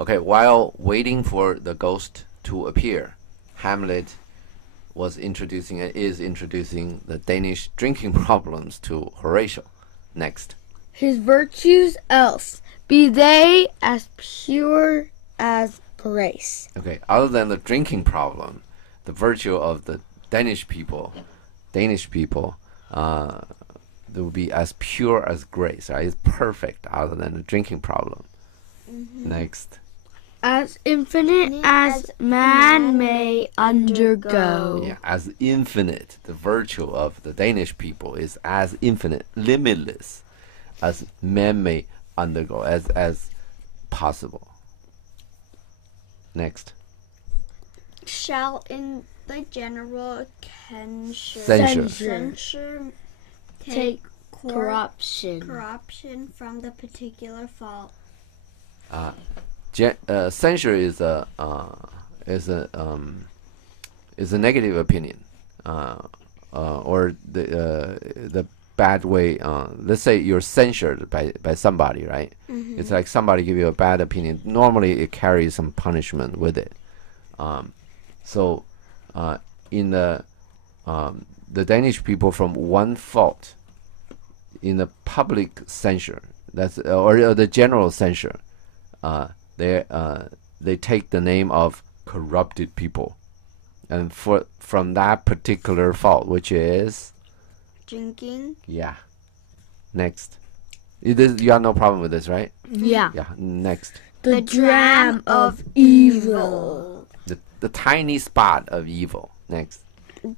Okay, while waiting for the ghost to appear, Hamlet is introducing the Danish drinking problems to Horatio. Next. His virtues else, be they as pure as grace. Okay, other than the drinking problem, the virtue of the Danish people, they will be as pure as grace, right? It's perfect other than the drinking problem. Next. As infinite as man may undergo. Yeah, as infinite. The virtue of the Danish people is as infinite, limitless, as man may undergo, as possible. Next. Shall in the general censure take corruption from the particular fault. Censure is a negative opinion, or the bad way. Let's say you're censured by somebody, right? It's like somebody give you a bad opinion. Normally, it carries some punishment with it. So, in the Danish people, from one fault, in the public censure, or the general censure, they take the name of corrupted people, and from that particular fault, which is drinking. Yeah. Next. You have no problem with this, right? Yeah. Yeah. Next. The dram of evil. The tiny spot of evil. Next.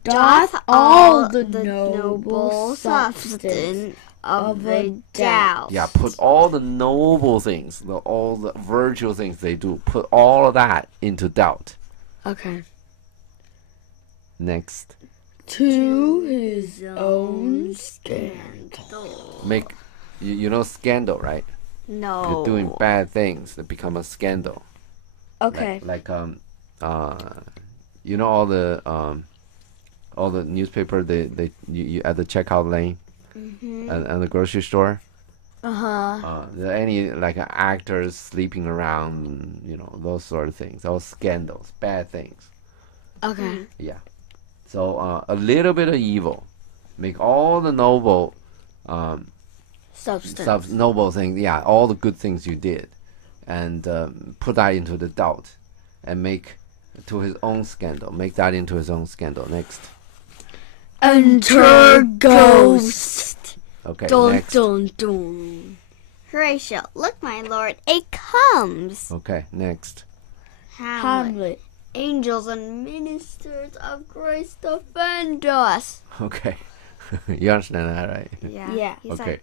Doth all the noble substance of a doubt. Yeah, put all the noble things, all the virtual things they do, put all of that into doubt. Okay. Next. To his own scandal. Make, you know scandal, right? No. You're doing bad things that become a scandal. Okay. Like you know all the newspaper you at the checkout lane, and the grocery store. Any like actors sleeping around, those sort of things, all scandals, bad things. Okay. Yeah. So a little bit of evil, make all the noble Substance. noble things. Yeah, all the good things you did, and put that into the doubt, and make to his own scandal. Make that into his own scandal. Next. Enter ghost. Okay. Dun, Next. dun, dun. Horatio, look, my lord, it comes. Okay. Next. Hamlet. Angels and ministers of grace defend us. Okay. You understand that, right? Yeah. He's Okay.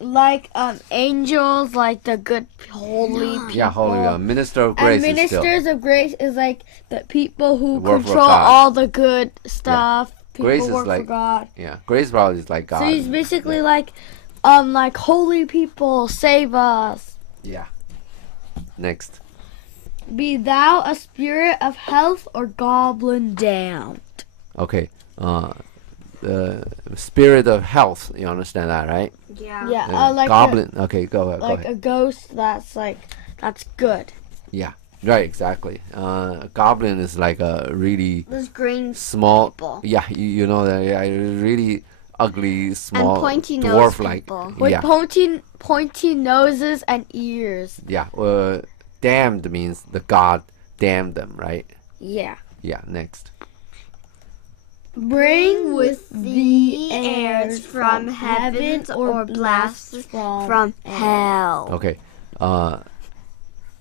Like angels, like the good holy people. Yeah, holy minister of grace. And ministers of grace is like the people who Work for control God. all the good stuff. People Grace is work like for God. Yeah, grace probably is like God. So he's basically like holy people, save us. Yeah. Next. Be thou a spirit of health or goblin damned. Okay. The spirit of health. You understand that, right? Yeah. Yeah, like goblin. Okay, go ahead. like go ahead. a ghost that's good. Yeah. Right. Exactly. Goblin is like a really Those green small. people. Yeah. You know that. Yeah. Really ugly, small, And pointy nose dwarf-like. people. With Yeah. pointy noses and ears. Yeah. Damned means the god damned them, right? Yeah. Yeah. Next. Bring with the thee airs from heavens or blasts from hell. Okay.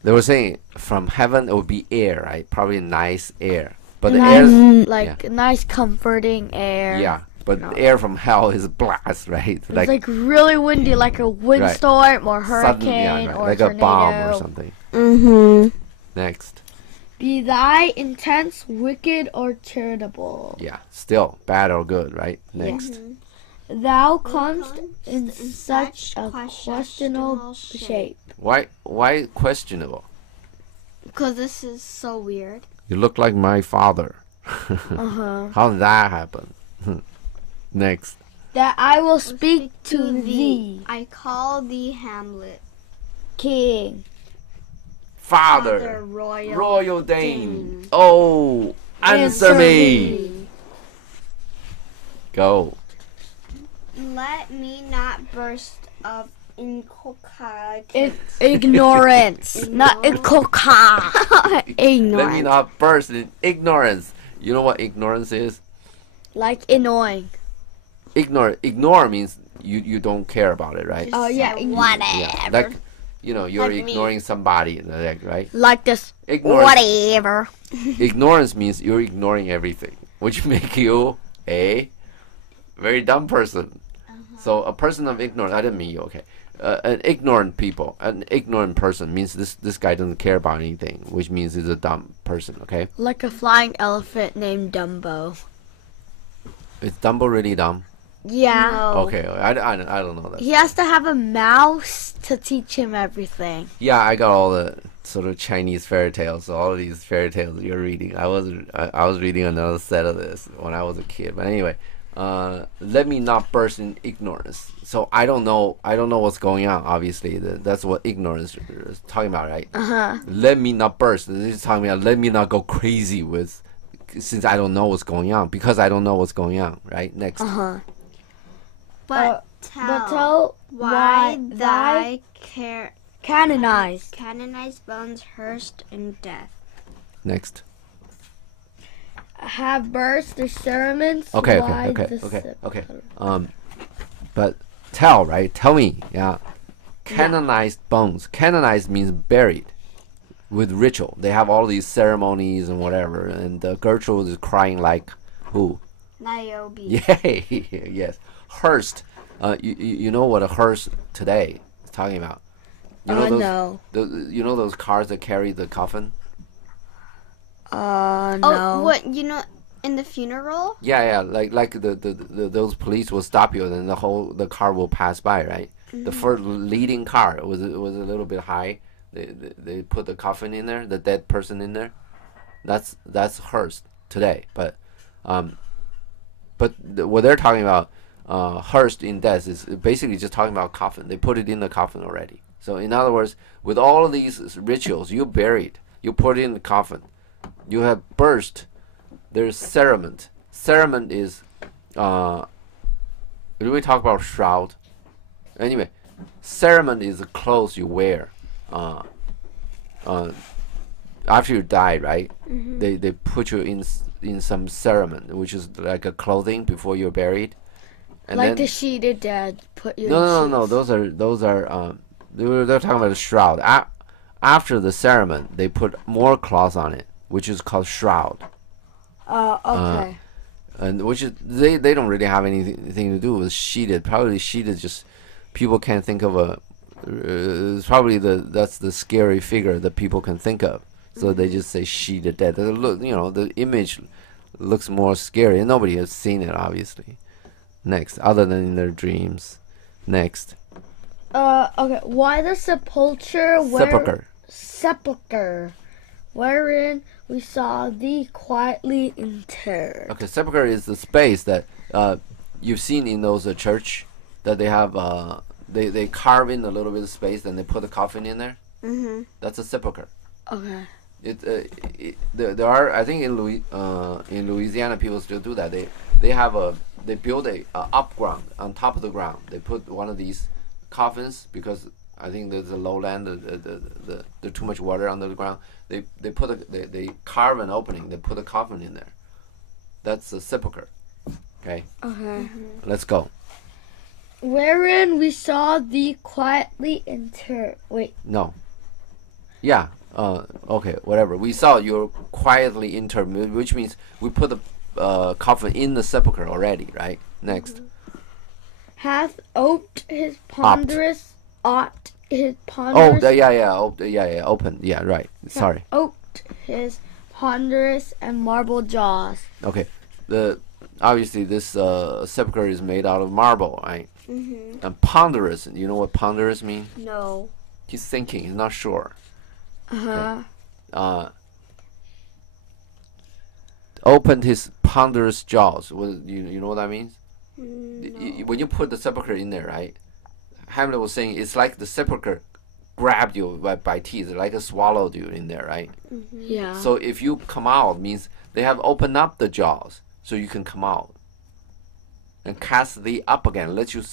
They were saying from heaven it would be air, right? Probably nice air. But the air, nice comforting air. yeah. But the air from hell is blast, right? It's like really windy, like a windstorm or sudden, hurricane or like tornado. a bomb or something. Mm-hmm. Next. Be thy intense wicked or charitable. Yeah. Still bad or good, right? Next. Thou comest in such a questionable shape. Why questionable? Because this is so weird. You look like my father. How did that happen? Next. That I will speak to thee, I call thee Hamlet. King. Father. Royal Dane. Oh, answer me. Go. Let me not burst of Ignorance. Not Let me ignorance. not burst in ignorance. You know what ignorance is? Like annoying. Ignore means you don't care about it, right? Oh yeah. whatever. Yeah, like you're Like me. ignoring somebody, right? Like this. Ignorance. Whatever. Ignorance means you're ignoring everything, which make you a very dumb person. So a person of ignorance, I didn't mean you, okay. An ignorant person means this guy doesn't care about anything, which means he's a dumb person, okay? Like a flying elephant named Dumbo. Is Dumbo really dumb? Yeah. No. Okay, I don't know that. He has to have a mouse to teach him everything. Yeah, I got all the sort of Chinese fairy tales, so all of these fairy tales you're reading. I was reading another set of this when I was a kid. But anyway, let me not burst in ignorance. So I don't know what's going on. Obviously, that's what ignorance is talking about, right? Let me not burst. This is talking about let me not go crazy with, since I don't know what's going on, because I don't know what's going on, right? Next. But tell why thy canonized bones hearsed in death. Next. Have burst the cerements. Okay. But tell, right? Tell me, yeah. Canonized bones. Canonized means buried with ritual. They have all these ceremonies and whatever. And Gertrude is crying like who? Niobe. Yay! Yes. Hearse. You know what a hearse today is talking about? You know No. You know those cars that carry the coffin? No. Oh, what, in the funeral? Yeah. Like those police will stop you, and then the car will pass by, right? The first leading car was a little bit high. They put the coffin in there, the dead person in there. That's hearse today, but what they're talking about, hearse in death, is basically just talking about coffin. They put it in the coffin already. So in other words, with all of these rituals, you buried, you put it in the coffin, you have burst. There's cerement. Cerement is, did we talk about shroud? Anyway, cerement is the clothes you wear after you die, right? They put you in some cerement, which is like a clothing before you're buried. And like then, the sheeted dead put you no, in no. Those are they're talking about the shroud. After the ceremony, they put more cloth on it, which is called shroud. Okay. And which is they don't really have anything to do with sheeted. Probably sheeted just people can't think of a. It's probably that's the scary figure that people can think of. So they just say sheeted dead. The image looks more scary, and nobody has seen it, obviously. Next, other than in their dreams. Next. Okay. Why the sepulcher, wherein we saw thee quietly interred. Okay, sepulcher is the space that you've seen in those church that they have. They carve in a little bit of space, and they put a coffin in there. That's a sepulcher. Okay. There are, I think in Louisiana people still do that. They build a up ground on top of the ground. They put one of these coffins because I think there's a lowland. There's too much water under the ground. They carve an opening. They put a coffin in there. That's a sepulcher. Okay. Okay. Let's go. Wherein we saw thee quietly interred. Wait. No. Yeah. Okay. Whatever. We saw you quietly interred, which means we put the coffin in the sepulcher already, right? Next. Hath oped his ponderous. Opt his Oh, ponderous. yeah. Open. Yeah. Right. Sorry. Oped his ponderous and marble jaws. Okay. Obviously this sepulcher is made out of marble, right? And ponderous. You know what ponderous means? No. He's thinking. He's not sure. Okay. Opened his ponderous jaws. You know what that means? No. When you put the sepulcher in there, right? Hamlet was saying it's like the sepulcher grabbed you by teeth, like swallowed you in there, right? Yeah. So if you come out, means they have opened up the jaws so you can come out. And cast thee up again, let you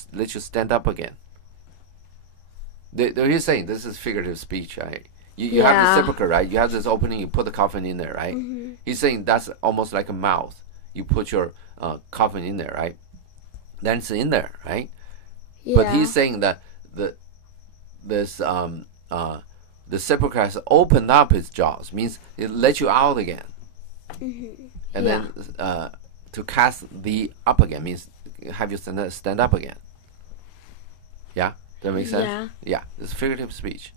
stand up again. He's saying this is figurative speech, right? You have the sepulcher, right? You have this opening, you put the coffin in there, right? He's saying that's almost like a mouth. You put your coffin in there, right? Then it's in there, right? Yeah. But he's saying that the sepulcher has opened up its jaws, means it let you out again. And then to cast thee up again means have you stand up again. Yeah? Does that make sense? Yeah. It's figurative speech.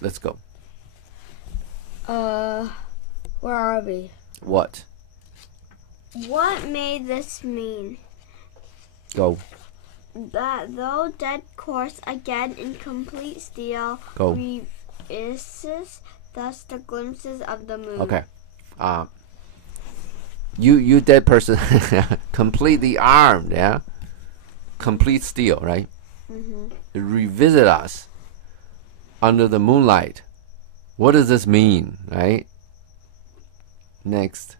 Let's go. Where are we? What? What may this mean? Go. That though dead corpse again in complete steel Go. revises thus the glimpses of the moon. Okay. You dead person, completely armed, yeah? Complete steel, right? It revisit us under the moonlight. What does this mean, right? Next.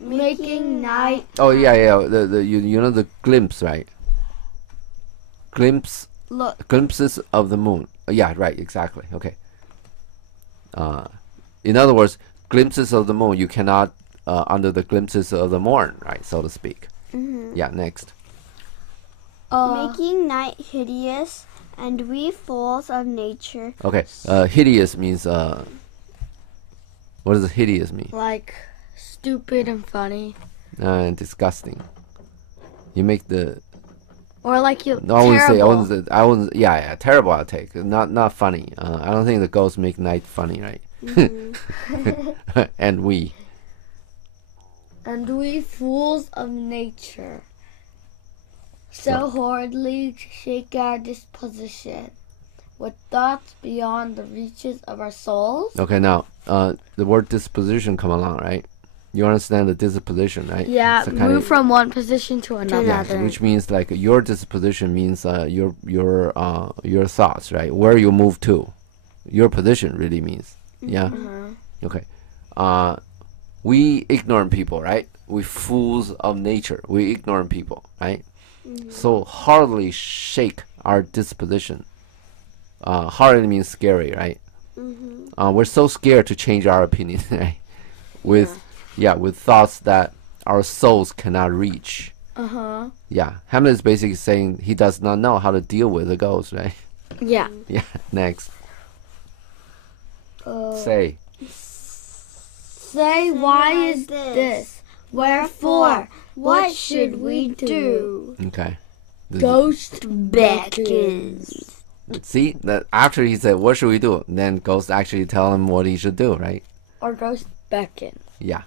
Making night. Oh yeah. You know the glimpse, right? Glimpses of the moon. Yeah, right, exactly. Okay. In other words, glimpses of the moon, you cannot under the glimpses of the morn, right, so to speak. Yeah, next. Making night hideous, and we fools of nature. Okay, hideous means what does hideous mean? Like stupid and funny. Disgusting. You make the. Or like you. No, I wouldn't say. Yeah. Terrible. I'll take. Not funny. I don't think the ghosts make night funny, right? And we fools of nature, so horridly shake our disposition, with thoughts beyond the reaches of our souls. Okay, now the word disposition come along, right? You understand the disposition, right? Yeah, move from one position to another. Yeah, which means like your disposition means your thoughts, right? Where you move to, your position really means. Yeah. Okay. We ignorant people, right? We fools of nature. We ignorant people, right? So hardly shake our disposition. Hardly means scary, right? We're so scared to change our opinion, right? With thoughts that our souls cannot reach. Yeah. Hamlet is basically saying he does not know how to deal with the ghost, right? Yeah. Yeah. Next. Say, why is this? Wherefore? What should we do? Okay. Ghost beckons. See, that after he said, what should we do? Then ghost actually tell him what he should do, right? Or ghost beckons. Yeah.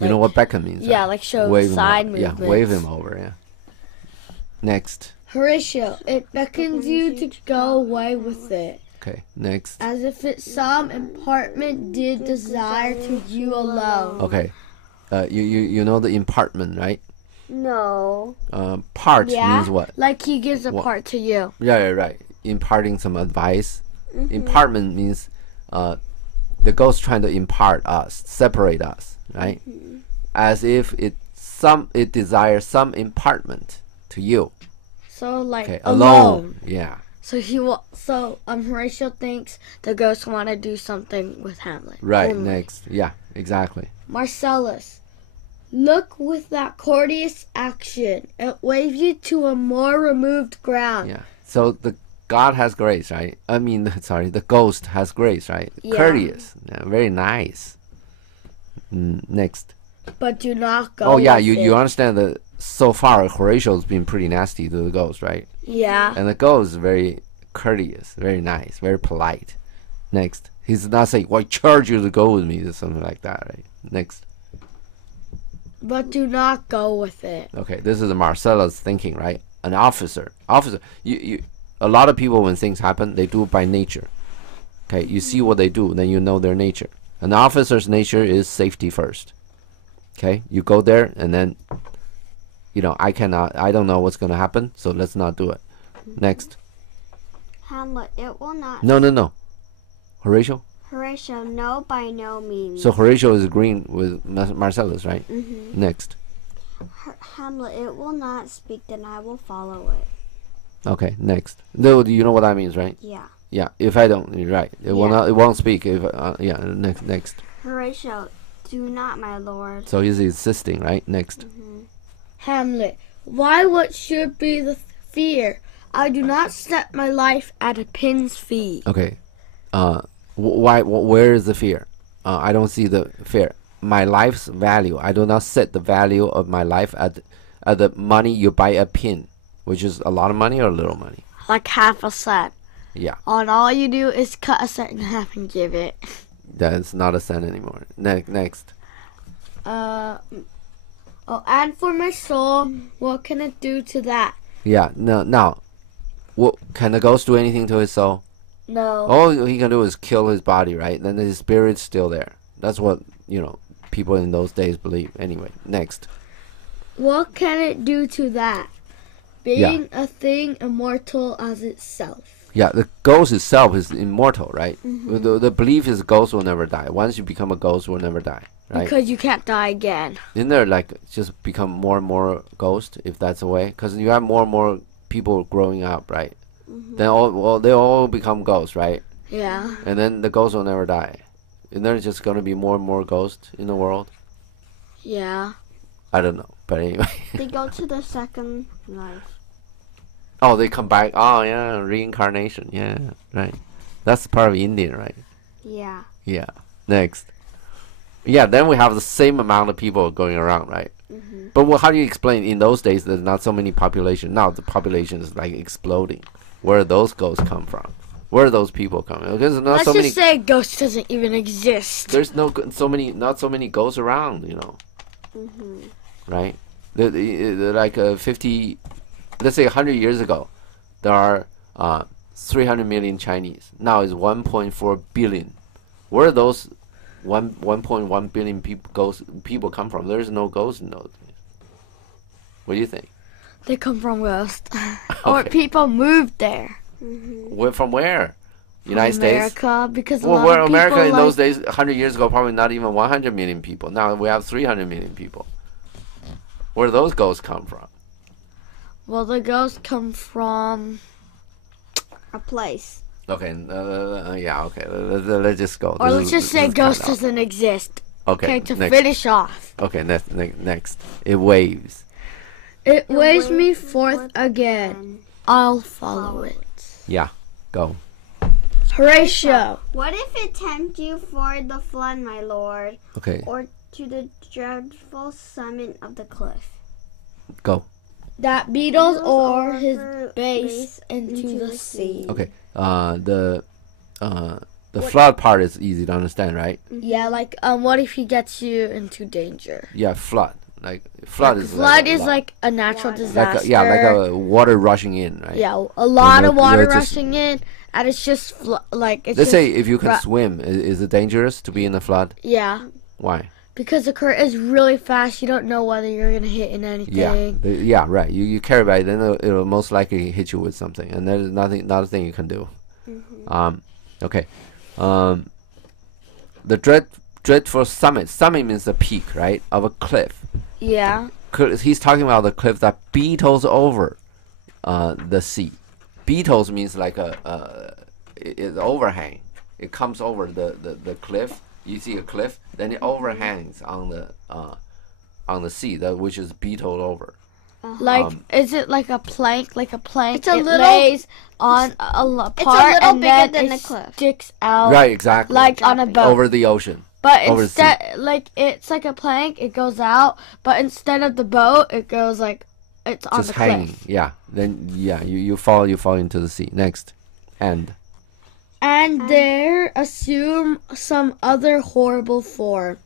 You know what beckon means? Yeah, right? like show wave side him movements. Yeah, wave him over, yeah. Next. Horatio, it beckons you to go away with it. Okay, next. As if it some impartment did desire to you alone. Okay. You know the impartment, right? No. Part means what? Like he gives a part to you. Yeah, right. Imparting some advice. Impartment means the ghost trying to impart us, separate us, right? As if it desires some impartment to you. So like alone. Yeah. So Horatio thinks the ghost want to do something with Hamlet. Right. Only. Next. Yeah. Exactly. Marcellus, look with that courteous action. It waves you to a more removed ground. Yeah. So the God has grace, right? I mean, sorry, the ghost has grace, right? Yeah. Courteous. Yeah, very nice. Next. But do not go. Oh yeah, with you it. understand that so far Horatio's been pretty nasty to the ghost, right? Yeah. And the ghost is very courteous, very nice, very polite. Next. He's not saying, well, I charge you to go with me or something like that, right? Next. But do not go with it. Okay, this is Marcella's thinking, right? An officer. You a lot of people, when things happen, they do it by nature. Okay, you see what they do, then you know their nature. An officer's nature is safety first. Okay, you go there, and then, I don't know what's going to happen, so let's not do it. Next. Hamlet, it will not. No. Horatio? Horatio, no, by no means. So Horatio is agreeing with Marcellus, right? Mm-hmm. Next. Hamlet, it will not speak, then I will follow it. Okay, next. No, you know what that means, right? Yeah. Yeah, if I don't, you're right. It will not. It won't speak. If next. Horatio, do not, my lord. So he's insisting, right? Next. Mm-hmm. Hamlet, why what should be the fear? I do not set my life at a pin's fee. Okay. Why? Where is the fear? I don't see the fear. My life's value. I do not set the value of my life at the money you buy a pin, which is a lot of money or a little money. Like half a cent. Yeah. And all you do is cut a cent in half and give it. That's not a cent anymore. Next. And for my soul, what can it do to that? Yeah. No. Now, what can the ghost do anything to his soul? No. All he can do is kill his body, right? Then his spirit's still there. That's what people in those days believe. Anyway, next. What can it do to that? Being a thing immortal as itself. Yeah, the ghost itself is immortal, right? Mm-hmm. The belief is ghost will never die. Once you become a ghost, will never die, right? Because you can't die again. Isn't there just become more and more ghost, if that's the way? Because you have more and more people growing up, right? Mm-hmm. Then they all become ghosts, right? Yeah. And then the ghost will never die. Isn't there just going to be more and more ghosts in the world? Yeah. I don't know, but anyway. They go to the second life. Oh, they come back. Oh, yeah, reincarnation. Yeah, right. That's part of Indian, right? Yeah. Yeah. Next. Yeah, then we have the same amount of people going around, right? Mm-hmm. But how do you explain in those days there's not so many population? Now the population is like exploding. Where do those ghosts come from? Where are those people coming? Because not Let's so many. just say ghost doesn't even exist. There's not so many ghosts around, Mm-hmm. right? Like 50, let's say 100 years ago, there are 300 million Chinese. Now it's 1.4 billion. Where are those 1.1 billion people come from? There's no ghosts in those days. What do you think? They come from ghosts. Or Okay. people moved there. Mm-hmm. From where? United States? America, because a Well, lot where of America people in those days, 100 years ago, probably not even 100 million people. Now we have 300 million people. Where do those ghosts come from? Well, the ghosts come from A place. Okay, yeah, okay. Let's just go. Or let's just say this is ghost kinda- doesn't exist. Okay, To next. finish off. Okay, next. It waves. It waves me waves forth again. I'll follow it. Yeah, go. Horatio. What if it tempt you for the flood, my lord, Okay, or to the dreadful summit of the cliff? go. That beetles Beetles or or his her base base into the sea. Okay, the flood part is easy to understand, right? Yeah, like what if he gets you into danger? Yeah, flood. Like flood is Flood like is like a natural Water. disaster. like a water rushing in, right? Yeah, a lot of water just- rushing in, and it's just like it's Let's just, say if you can ru- swim, is it dangerous to be in a flood? yeah, Why? because the current is really fast. You don't know whether you're gonna hit in anything. Yeah, right. You carry by, then it'll most likely hit you with something, and there's not a thing you can do. Okay. The dreadful summit. Summit means the peak, right, of a cliff. Yeah. He's talking about the cliff that beetles over the sea. Beetles means like it's overhang. It comes over the cliff. You see a cliff, then it overhangs on the sea, which is beetled over. Like, is it like a plank? Like a plank? It's a it little- lays on a part, It's a little and bigger then than it the cliff. sticks out. Right, exactly. Like on a boat. over the ocean. But over the instead, like it's like a plank, it goes out. But instead of the boat, it goes like it's on Just the hanging. cliff. Yeah. Then you fall into the sea. Next. And there assume some other horrible form,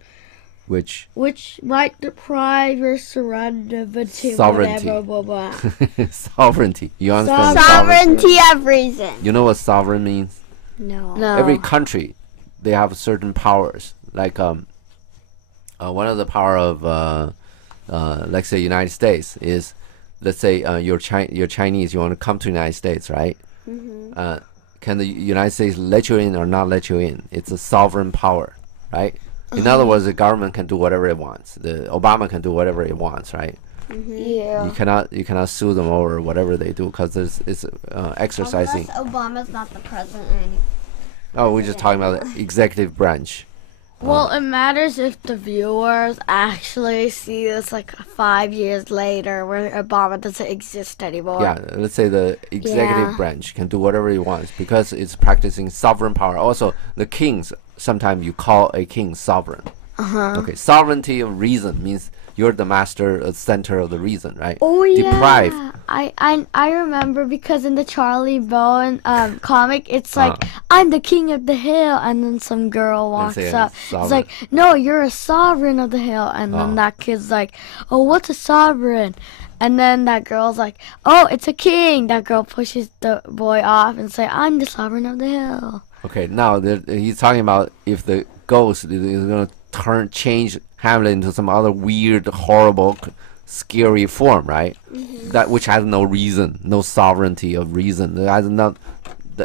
Which which might deprive your serenity, Sovereignty. whatever, blah, blah. sovereignty. You understand Sovereignty of reason. You know what sovereign means? No. No. Every country, they have certain powers. Like one of the power of let's say United States is, let's say you're Chinese, you want to come to United States, right? Mm-hmm. can the United States let you in or not let you in? It's a sovereign power, right? In other words, the government can do whatever it wants. The Obama can do whatever it wants, right? Yeah. You cannot sue them over whatever they do because it's exercising. Unless Obama's not the president anymore. Oh, we're just talking about the executive branch. Well, it matters if the viewers actually see this like 5 years later where Obama doesn't exist anymore. Yeah, let's say the executive branch can do whatever it wants because it's practicing sovereign power. Also, the kings, sometimes you call a king sovereign. Okay, sovereignty of reason means you're the master, center of the reason, right? Oh yeah. Deprive. I remember because in the Charlie Bowen comic, it's like I'm the king of the hill, and then some girl walks up. It's like, no, you're a sovereign of the hill, and then that kid's like, oh, what's a sovereign? And then that girl's like, oh, it's a king. That girl pushes the boy off and say, I'm the sovereign of the hill. Okay, now he's talking about if the ghost is going to change Hamlet into some other weird, horrible, scary form, right? That which has no reason, no sovereignty of reason. It has not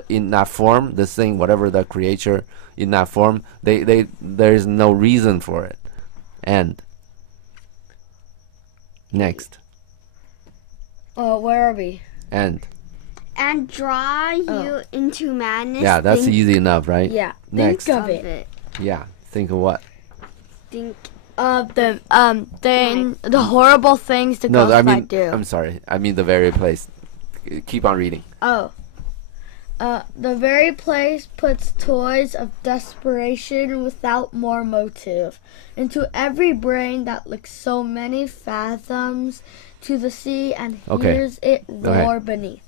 in that form. This thing, whatever the creature in that form, there is no reason for it. And next. Where are we? And draw you into madness. Yeah, that's easy enough, right? Yeah. Next. Think of it. Yeah. Think of what? Think of the horrible things the ghost might do. I'm sorry. I mean the very place. Keep on reading. Oh. The very place puts toys of desperation without more motive into every brain that looks so many fathoms to the sea and hears it roar beneath.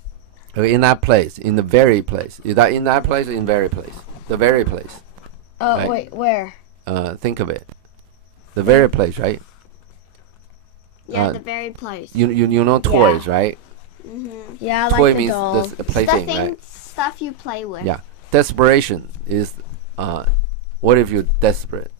In that place, in the very place. Is that in that place or in very place? The very place. Oh, right? Wait, where? Think of it. The very place, right? Yeah, the very place. You know toys, right? Yeah, toy like means the dolls. the plaything, right? Stuff you play with. Yeah. Desperation is what if you're desperate?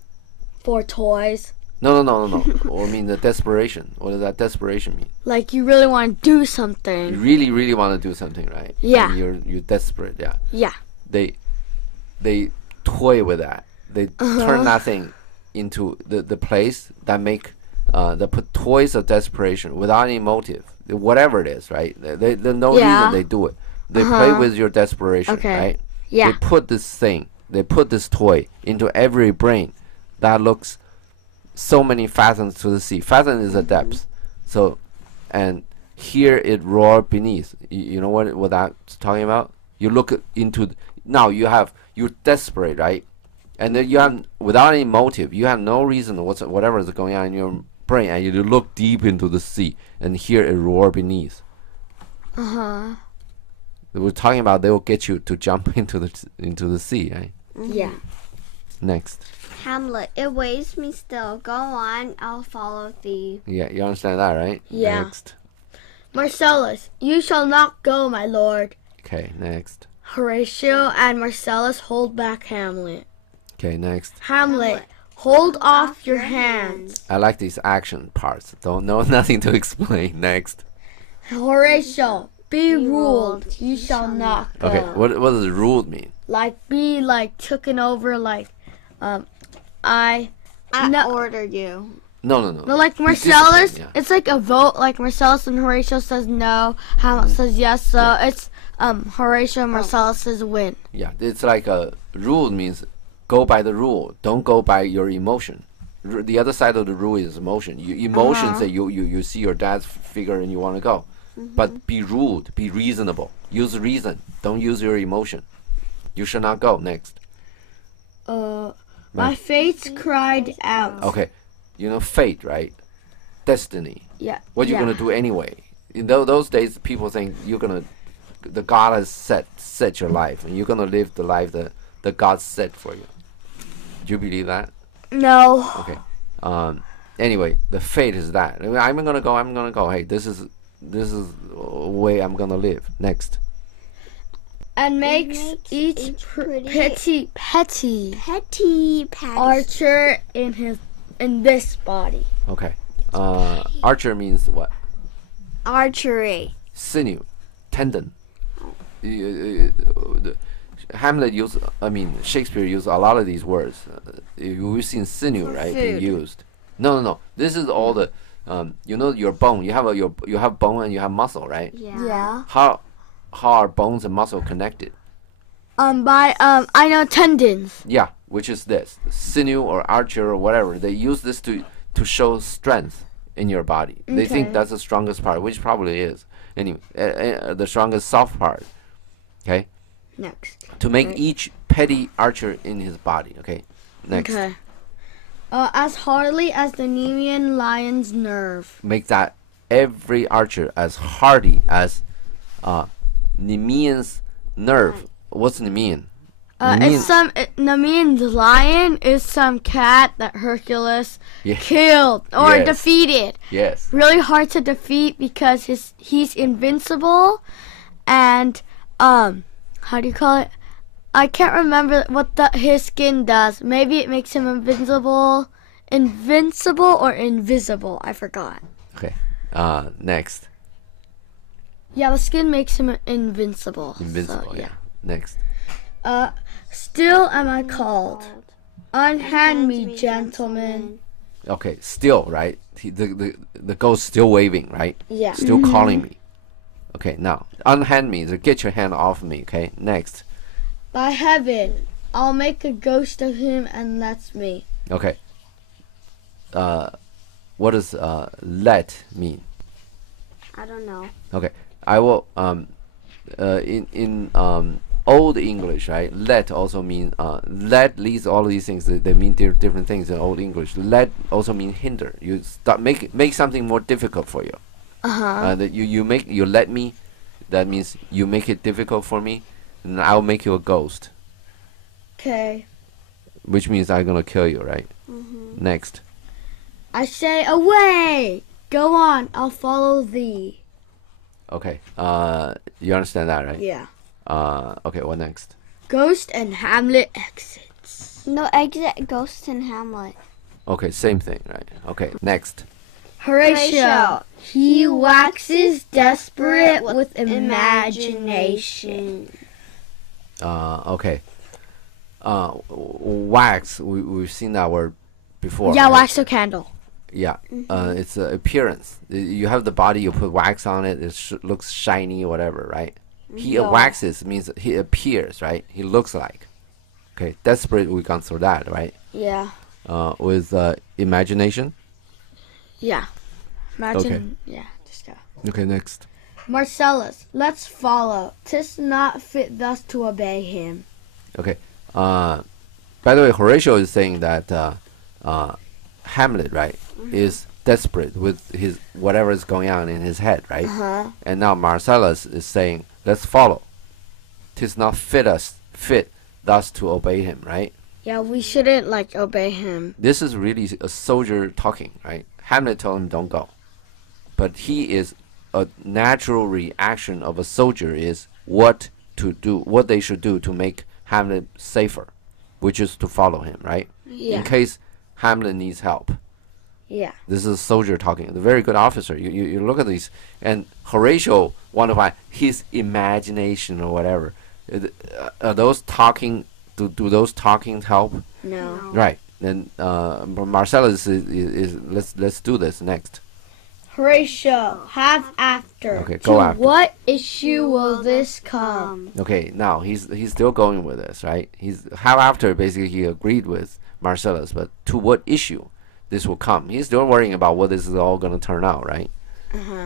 For toys. No. I mean the desperation. What does that desperation mean? Like you really want to do something. You really, really want to do something, right? Yeah. And you're desperate, yeah. Yeah. They toy with that. They turn that thing into the place that put toys of desperation without any motive, whatever it is, right? There's no reason they do it. They play with your desperation, right? Yeah. They put this toy into every brain that looks so many fathoms to the sea. Fathom is a depth. So, and here it roar beneath. You know what that's talking about? You look into you're desperate, right? And then you have, without any motive, you have no reason whatever is going on in your brain, and you look deep into the sea and hear it roar beneath. We're talking about they will get you to jump into the sea, right? Yeah. Next. Hamlet, it weighs me still. Go on, I'll follow thee. Yeah, you understand that, right? Yeah. Next. Marcellus, you shall not go, my lord. Okay, next. Horatio and Marcellus hold back Hamlet. Okay, next. Hamlet, hold off your hands. I like these action parts. Don't know nothing to explain. Next. Horatio, be ruled. You shall not go. Okay, what does ruled mean? Like be like taken over. Like, I order you. No. No, like Marcellus, yeah. It's like a vote. Like Marcellus and Horatio says no. Hamlet says yes. So it's Horatio and Marcellus says win. Yeah, it's like a rule means go by the rule. Don't go by your emotion. The other side of the rule is emotion. Emotion say you see your dad's figure and you want to go. But be ruled. Be reasonable. Use reason. Don't use your emotion. You should not go. Next. My fates cried out. Okay. You know fate, right? Destiny. Yeah. What you're gonna do anyway. In those days, people think the God has set your life, and you're gonna live the life that God set for you. Do you believe that? No. Okay. Anyway, the fate is that I'm gonna go. Hey, this is the way I'm gonna live. Next. And makes each petty archer in this body. Okay. Archer means what? Archery. Sinew, tendon. Hamlet used, Shakespeare used a lot of these words. We've seen sinew, right, being used. No. This is all the, your bone. You have bone and you have muscle, right? Yeah. How are bones and muscle connected? I know tendons. Yeah, which is this sinew or archer or whatever. They use this to show strength in your body. They think that's the strongest part, which probably is. Anyway, the strongest soft part. Okay. Next. To make each petty archer in his body. Okay. Next. Okay. As hardly as the Nemean lion's nerve. Make that every archer as hardy as Nemean's nerve. What's Nemean? Nemean's lion is some cat that Hercules killed or defeated. Yes. Really hard to defeat because he's invincible, and how do you call it? I can't remember what his skin does. Maybe it makes him invincible or invisible. I forgot. Okay. Next. Yeah, the skin makes him invincible. Invincible. So, yeah. Next. Still am I called. Unhand me, gentlemen. Okay, still, right? The ghost still waving, right? Yeah. Still calling me. Okay, now, unhand me, so get your hand off me, okay? Next. By heaven, I'll make a ghost of him, and that's me. Okay. What does let mean? I don't know. Okay, I will, in Old English, right? Let also mean let leads all of these things. They mean different things in Old English. Let also mean hinder. You start make something more difficult for you. That you let me. That means you make it difficult for me, and I'll make you a ghost. Okay. Which means I'm gonna kill you, right? Next. I say away. Go on. I'll follow thee. Okay. You understand that, right? Yeah. Okay, what next? Ghost and Hamlet exits. No, exit Ghost and Hamlet. Okay, same thing, right? Okay, next. Horatio. He waxes desperate with imagination. Okay. Wax, we've seen that word before. Yeah, right? wax a candle. Yeah, it's appearance. You have the body, you put wax on it, it looks shiny, whatever, right? He waxes means he appears, right? He looks like. Okay, desperate, we've gone through that, right? Yeah. With imagination? Yeah. Imagine. Okay. Yeah, just go. Okay, next. Marcellus, let's follow. 'Tis not fit thus to obey him. Okay. By the way, Horatio is saying that Hamlet, right, is desperate with his whatever is going on in his head, right? And now Marcellus is saying, let's follow. 'Tis not fit thus to obey him, right? Yeah, we shouldn't obey him. This is really a soldier talking, right? Hamlet told him don't go. But he is a natural reaction of a soldier is what they should do to make Hamlet safer, which is to follow him, right? Yeah. In case Hamlet needs help. Yeah. This is a soldier talking. A very good officer. You look at these, and Horatio want to find his imagination or whatever. Are those talking? Do those talking help? No. Right. Then Marcellus is let's do this next. Horatio, have after. Okay, go after. What issue will this come? Okay, now he's still going with this, right? He's have after basically he agreed with Marcellus, but to what issue this will come? He's still worrying about what this is all going to turn out, right?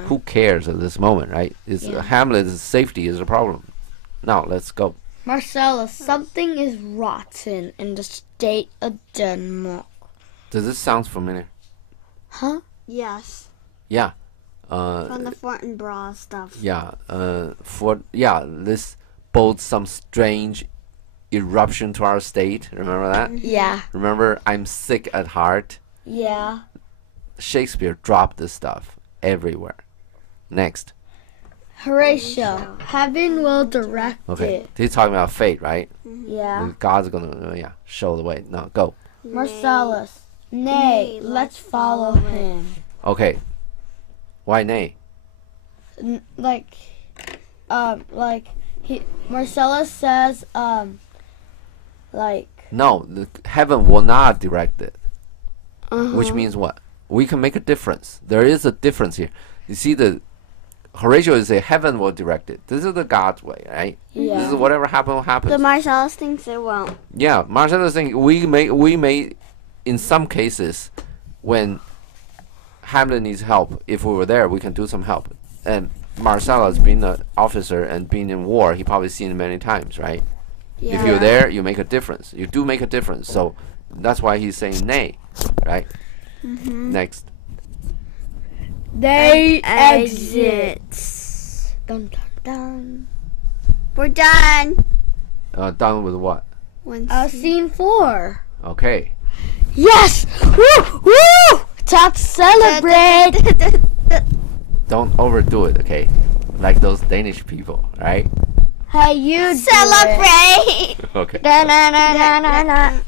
Who cares at this moment, right? Hamlet's safety is a problem. Now let's go. Marcellus, something is rotten in the state of Denmark. Does this sound familiar? Huh? Yes. Yeah. From the Fortinbras stuff. Yeah. This bodes some strange eruption to our state. Remember that? Yeah. Remember, I'm sick at heart. Yeah. Shakespeare dropped this stuff everywhere. Next. Horatio, heaven will direct it. He's talking about fate, right? Yeah. God's gonna show the way. No, go. Marcellus, nay, let's follow him. Okay. Why nay? Marcellus says, like. No, the heaven will not direct it. Which means what? We can make a difference. There is a difference here. You see, the Horatio is say heaven will direct it. This is the God's way, right? Yeah. This is whatever happens. The Marcellus thinks it won't. Yeah, Marcellus thinks we may, in some cases, when Hamlet needs help, if we were there, we can do some help. And Marcellus, being an officer and being in war, he probably seen it many times, right? Yeah. If you're there, you make a difference. You do make a difference. So that's why he's saying nay, right? Next. They exit. Dun, dun, dun. We're done. Done with what? Scene 4. Okay. Yes! Woo! Woo! Time to celebrate! Don't overdo it, okay? Like those Danish people, right? Hey, you celebrate! Okay. Da, na, na, na, na, na.